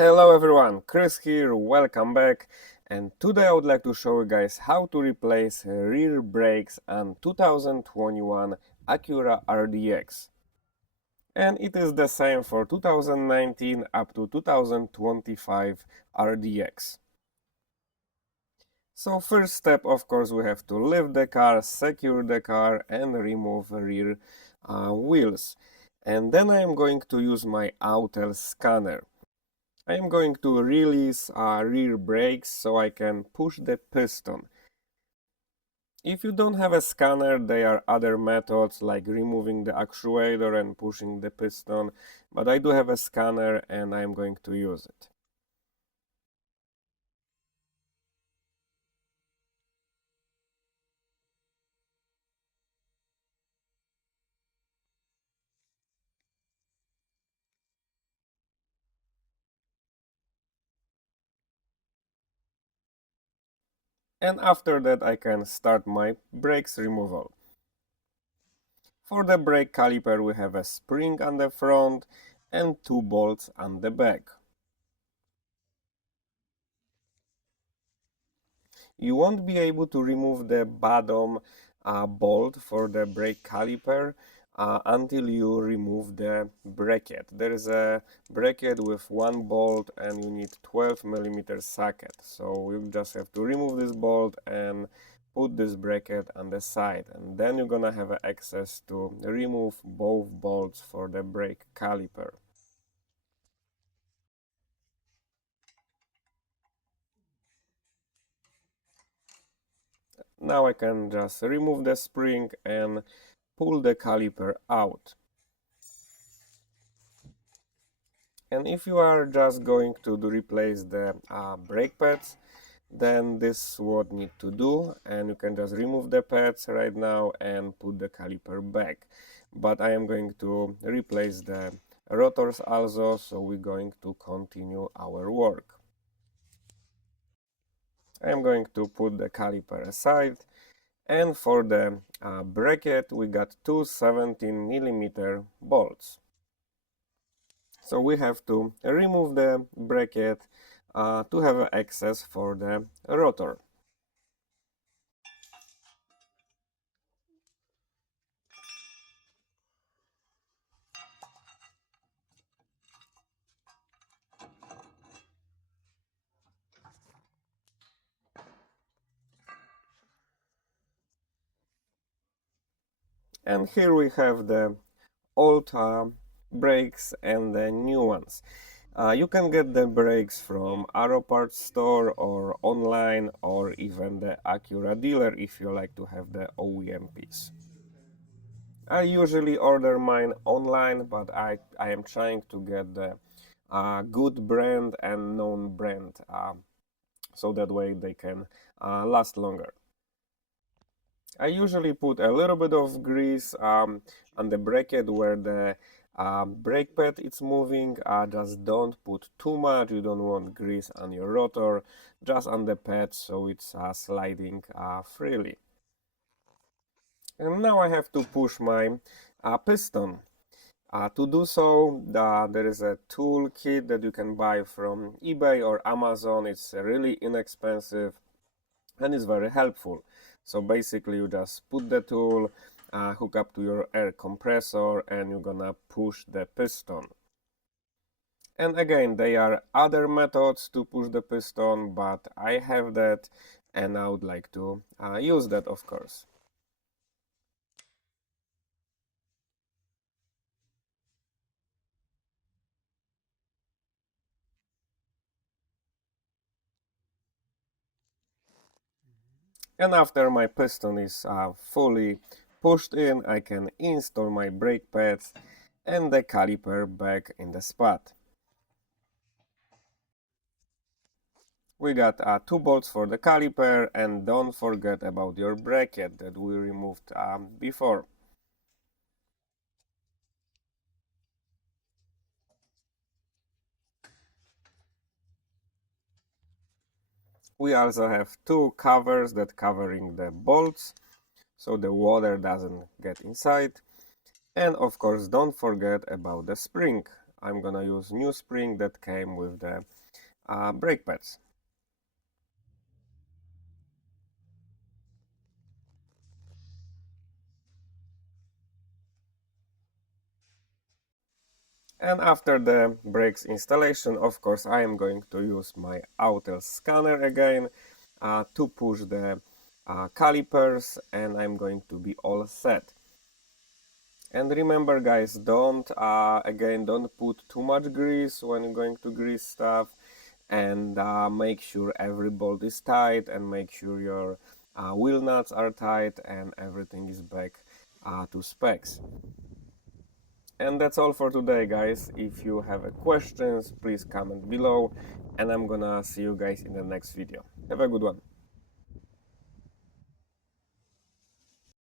Hello everyone, Chris here, welcome back, and today I would like to show you guys how to replace rear brakes on 2021 Acura Rdx. And it is the same for 2019 up to 2025 Rdx. So first step, of course, we have to lift the car, secure the car and remove rear wheels. And then I am going to use my outer scanner. I am going to release rear brakes so I can push the piston. If you don't have a scanner, there are other methods like removing the actuator and pushing the piston, but I do have a scanner and I am going to use it. And after that I can start my brakes removal. For the brake caliper we have a spring on the front and two bolts on the back. You won't be able to remove the bottom bolt for the brake caliper until you remove the bracket. There is a bracket with one bolt and you need 12mm socket. So you just have to remove this bolt and put this bracket on the side, and then you're gonna have access to remove both bolts for the brake caliper. Now I can just remove the spring and pull the caliper out. And if you are just going to replace the brake pads, then this is what you need to do, and you can just remove the pads right now and put the caliper back. But I am going to replace the rotors also, so we're going to continue our work. I am going to put the caliper aside, and for the bracket we got two 17mm bolts. So we have to remove the bracket to have access for the rotor. And here we have the old brakes and the new ones. You can get the brakes from Auto Parts store or online, or even the Acura dealer if you like to have the OEM piece. I usually order mine online, but I am trying to get the good brand and known brand, so that way they can last longer. I usually put a little bit of grease on the bracket where the brake pad is moving. Just don't put too much. You don't want grease on your rotor, just on the pad so it's sliding freely. And now I have to push my piston. To do so, there is a tool kit that you can buy from eBay or Amazon. It's really inexpensive and it's very helpful. So basically you just put the tool, hook up to your air compressor, and you're gonna push the piston. And again, there are other methods to push the piston, but I have that and I would like to use that, of course. And after my piston is fully pushed in, I can install my brake pads and the caliper back in the spot. We got two bolts for the caliper, and don't forget about your bracket that we removed before. We also have two covers that covering the bolts so the water doesn't get inside. And of course don't forget about the spring. I'm gonna use new spring that came with the brake pads. And after the brakes installation, of course, I am going to use my auto scanner again to push the calipers, and I'm going to be all set. And remember, guys, don't put too much grease when you're going to grease stuff, and make sure every bolt is tight, and make sure your wheel nuts are tight, and everything is back to specs. And that's all for today, guys. If you have questions, please comment below, and I'm gonna see you guys in the next video. Have a good one.